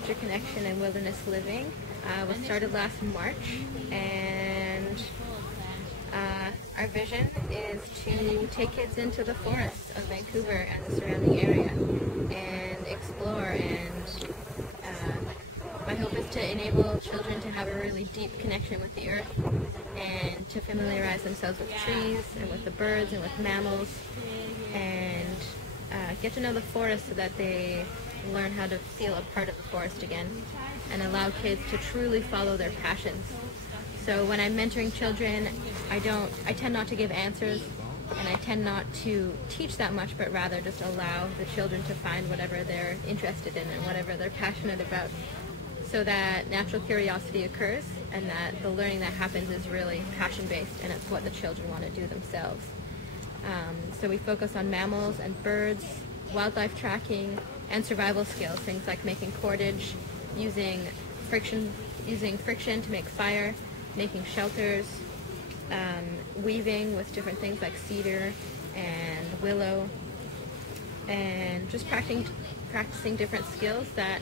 nature connection and wilderness living was started last March, and our vision is to take kids into the forests of Vancouver and the surrounding area and explore, and my hope is to enable children to have a really deep connection with the earth and to familiarize themselves with trees and with the birds and with mammals, and get to know the forest so that they learn how to feel a part of the forest again and allow kids to truly follow their passions. So when I'm mentoring children, I tend not to give answers, and I tend not to teach that much, but rather just allow the children to find whatever they're interested in and whatever they're passionate about, so that natural curiosity occurs and that the learning that happens is really passion-based and it's what the children want to do themselves. So we focus on mammals and birds, wildlife tracking, and survival skills, things like making cordage, using friction to make fire, making shelters, weaving with different things like cedar and willow, and just practicing different skills that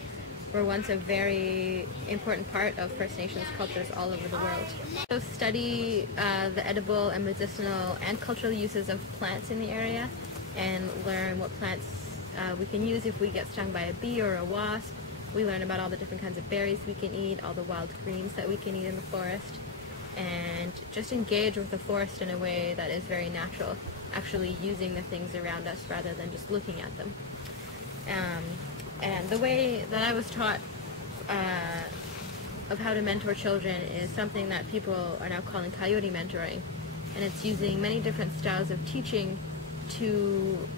were once a very important part of First Nations cultures all over the world. So study the edible and medicinal and cultural uses of plants in the area and learn what plants we can use if we get stung by a bee or a wasp. We learn about all the different kinds of berries we can eat, all the wild greens that we can eat in the forest, and just engage with the forest in a way that is very natural, actually using the things around us rather than just looking at them. And the way that I was taught of how to mentor children is something that people are now calling coyote mentoring, and it's using many different styles of teaching to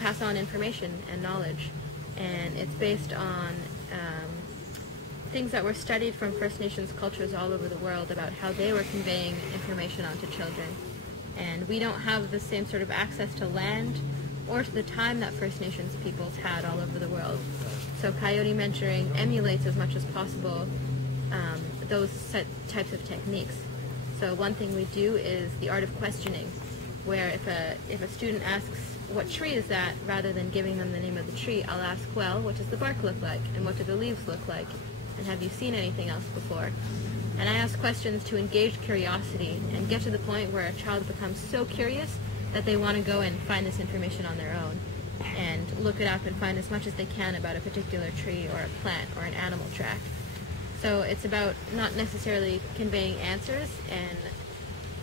pass on information and knowledge, and it's based on things that were studied from First Nations cultures all over the world about how they were conveying information onto children. And we don't have the same sort of access to land or to the time that First Nations peoples had all over the world. So coyote mentoring emulates as much as possible those types of techniques. So one thing we do is the art of questioning, where if a student asks, "What tree is that?" rather than giving them the name of the tree, I'll ask, "Well, what does the bark look like? And what do the leaves look like? And have you seen anything else before?" And I ask questions to engage curiosity and get to the point where a child becomes so curious that they want to go and find this information on their own and look it up and find as much as they can about a particular tree or a plant or an animal track. So it's about not necessarily conveying answers and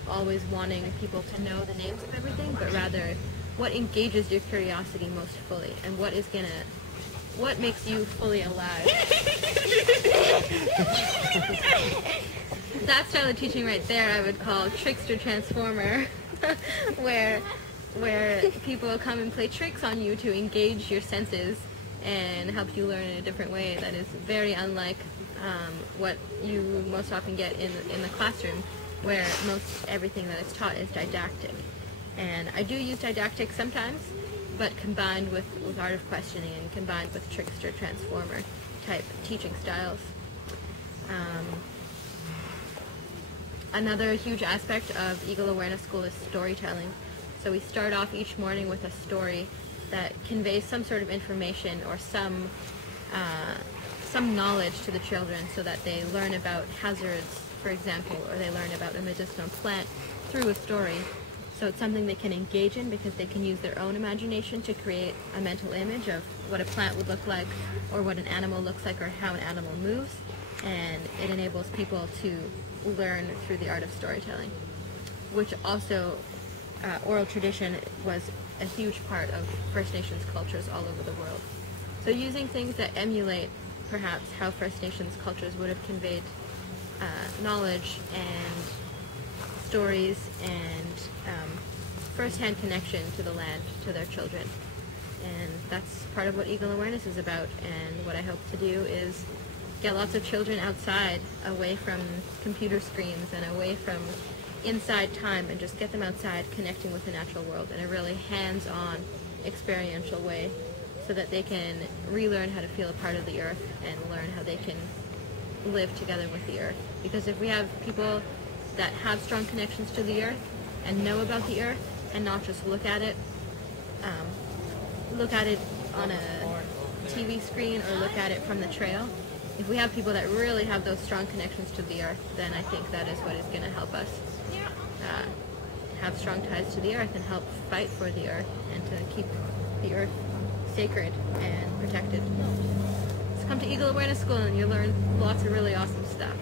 always wanting people to know the names of everything, but rather what engages your curiosity most fully and what makes you fully alive. That style of teaching right there I would call trickster transformer, where people come and play tricks on you to engage your senses and help you learn in a different way that is very unlike what you most often get in the classroom, where most everything that is taught is didactic. And I do use didactic sometimes, but combined with art of questioning and combined with trickster transformer type teaching styles. Another huge aspect of Eagle Awareness School is storytelling. So we start off each morning with a story that conveys some sort of information or some knowledge to the children, so that they learn about hazards, for example, or they learn about a medicinal plant through a story. So it's something they can engage in because they can use their own imagination to create a mental image of what a plant would look like or what an animal looks like or how an animal moves, and it enables people to learn through the art of storytelling, which also oral tradition was a huge part of First Nations cultures all over the world. So using things that emulate perhaps how First Nations cultures would have conveyed knowledge and stories and first-hand connection to the land to their children. And that's part of what Eagle Awareness is about, and what I hope to do is get lots of children outside, away from computer screens and away from inside time, and just get them outside connecting with the natural world in a really hands-on, experiential way, so that they can relearn how to feel a part of the earth and learn how they can live together with the earth. Because if we have people that have strong connections to the earth and know about the earth and not just look at it on a TV screen or look at it from the trail. If we have people that really have those strong connections to the earth, then I think that is what is going to help us have strong ties to the earth and help fight for the earth and to keep the earth sacred and protected. So come to Eagle Awareness School and you'll learn lots of really awesome stuff.